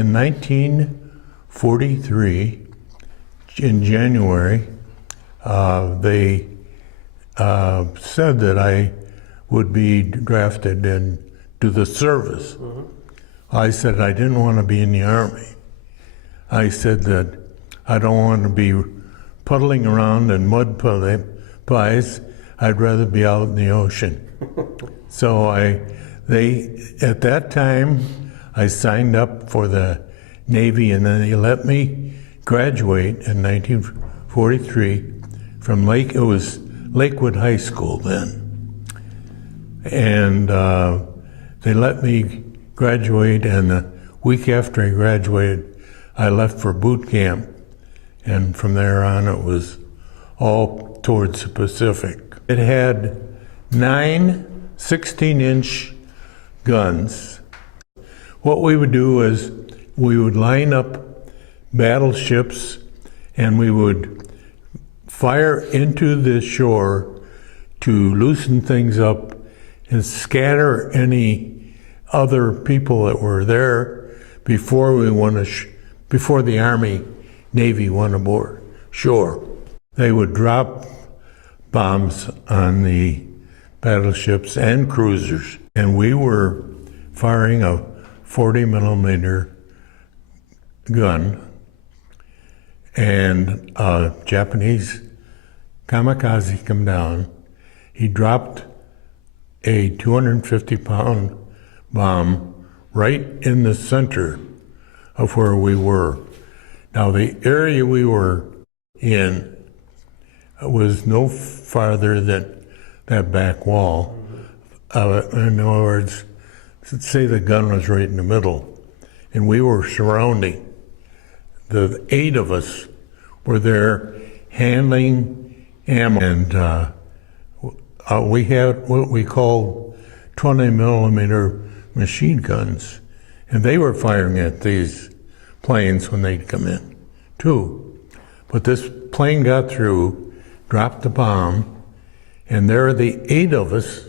In 1943, in January, they said that I would be drafted into the service. Mm-hmm. I said I didn't want to be in the Army. I said that I don't want to be puddling around in mud pies. I'd rather be out in the ocean. So at that time, I signed up for the Navy, and then they let me graduate in 1943 from it was Lakewood High School then. And they let me graduate, and the week after I graduated, I left for boot camp. And from there on, it was all towards the Pacific. It had 9 16-inch guns. What we would do is we would line up battleships, and we would fire into the shore to loosen things up and scatter any other people that were there before before the Army, Navy went aboard shore. They would drop bombs on the battleships and cruisers, and we were firing a 40-millimeter gun, and a Japanese kamikaze come down. He dropped a 250-pound bomb right in the center of where we were. Now, the area we were in was no farther than that back wall. In other words, say the gun was right in the middle, and we were surrounding. The 8 of us were there handling ammo, and we had what we called 20-millimeter machine guns, and they were firing at these planes when they'd come in, too. But this plane got through, dropped the bomb, and there the 8 of us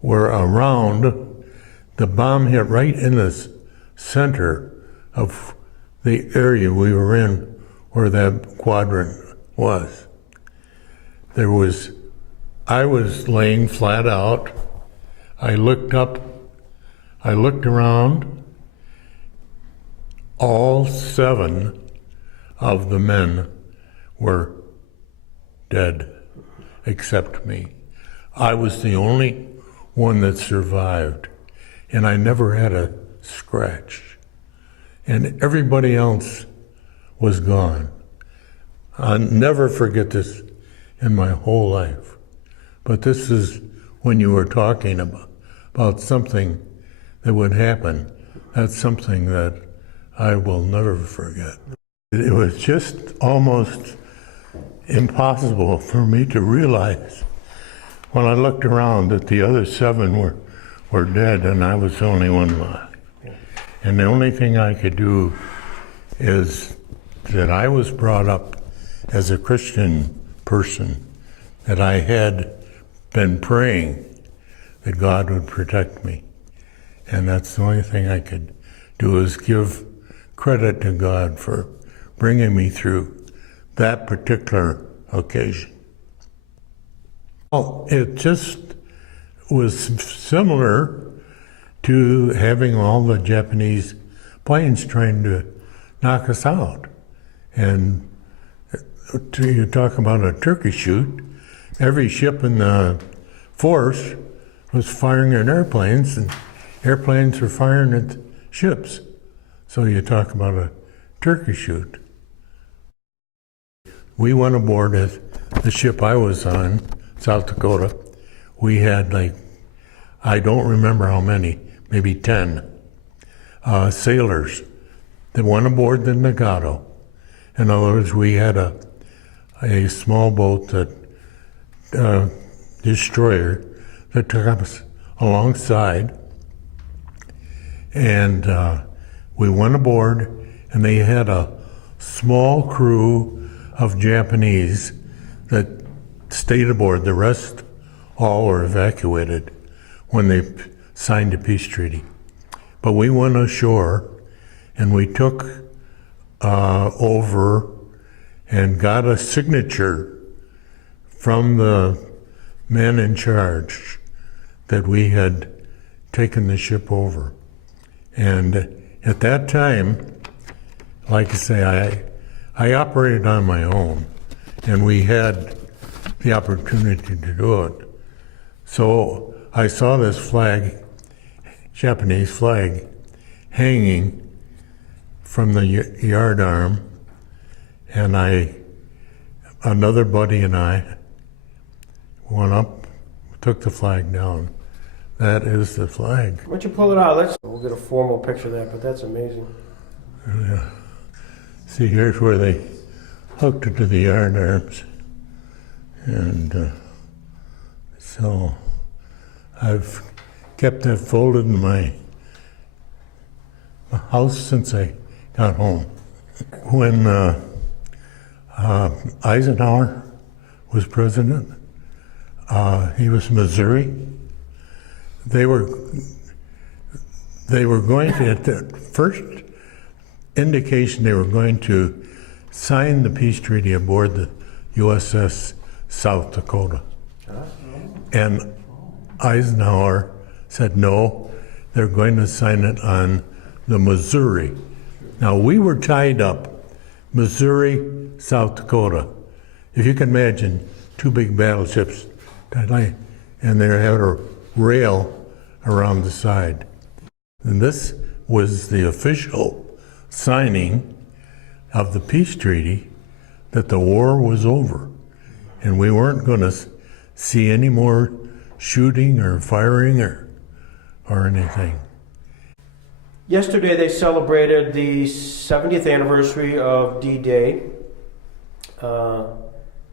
were around. The bomb hit right in the center of the area we were in, where that quadrant was. I was laying flat out. I looked up, I looked around. All 7 of the men were dead, except me. I was the only one that survived, and I never had a scratch. And everybody else was gone. I'll never forget this in my whole life. But this is when you were talking about something that would happen. That's something that I will never forget. It was just almost impossible for me to realize when I looked around that the other 7 were dead and I was the only one alive. And the only thing I could do is that I was brought up as a Christian person, that I had been praying that God would protect me. And that's the only thing I could do, is give credit to God for bringing me through that particular occasion. Well, it just was similar to having all the Japanese planes trying to knock us out. And you talk about a turkey shoot, every ship in the force was firing at airplanes, and airplanes were firing at ships. So you talk about a turkey shoot. We went aboard at the ship I was on, South Dakota. We had I don't remember how many, maybe 10 sailors that went aboard the Nagato. In other words, we had a small boat, that destroyer, that took us alongside, and we went aboard, and they had a small crew of Japanese that stayed aboard. The rest all were evacuated when they signed a peace treaty. But we went ashore, and we took over and got a signature from the man in charge that we had taken the ship over. And at that time, like I say, I operated on my own, and we had the opportunity to do it. So I saw this flag, Japanese flag, hanging from the yard arm, and another buddy and I went up, took the flag down. That is the flag. Why don't you pull it out? We'll get a formal picture of that, but that's amazing. Yeah. See, here's where they hooked it to the yard arms. And so I've kept that folded in my house since I got home. When Eisenhower was president, he was Missouri. They were going to, at the first indication, they were going to sign the peace treaty aboard the USS South Dakota. And Eisenhower said no, they're going to sign it on the Missouri. Now we were tied up, Missouri, South Dakota. If you can imagine, two big battleships, and they had a rail around the side. And this was the official signing of the peace treaty that the war was over. And we weren't going to see any more shooting or firing or anything. Yesterday they celebrated the 70th anniversary of D-Day.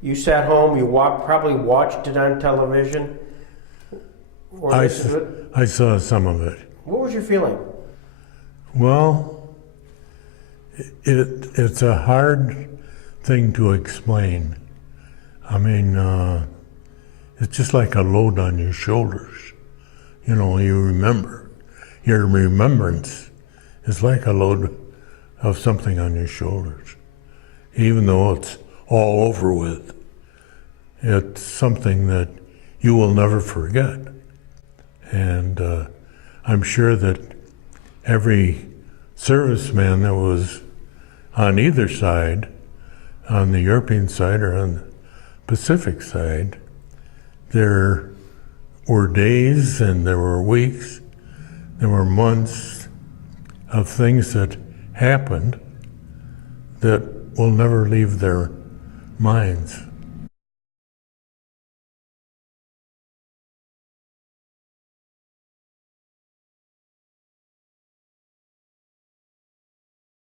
You sat home, you probably watched it on television. I saw some of it. What was your feeling? Well, it's a hard thing to explain. I mean, it's just like a load on your shoulders. You know, you remember. Your remembrance is like a load of something on your shoulders. Even though it's all over with, it's something that you will never forget. And I'm sure that every serviceman that was on either side, on the European side or on the Pacific side, there were days and there were weeks, there were months of things that happened that will never leave their minds.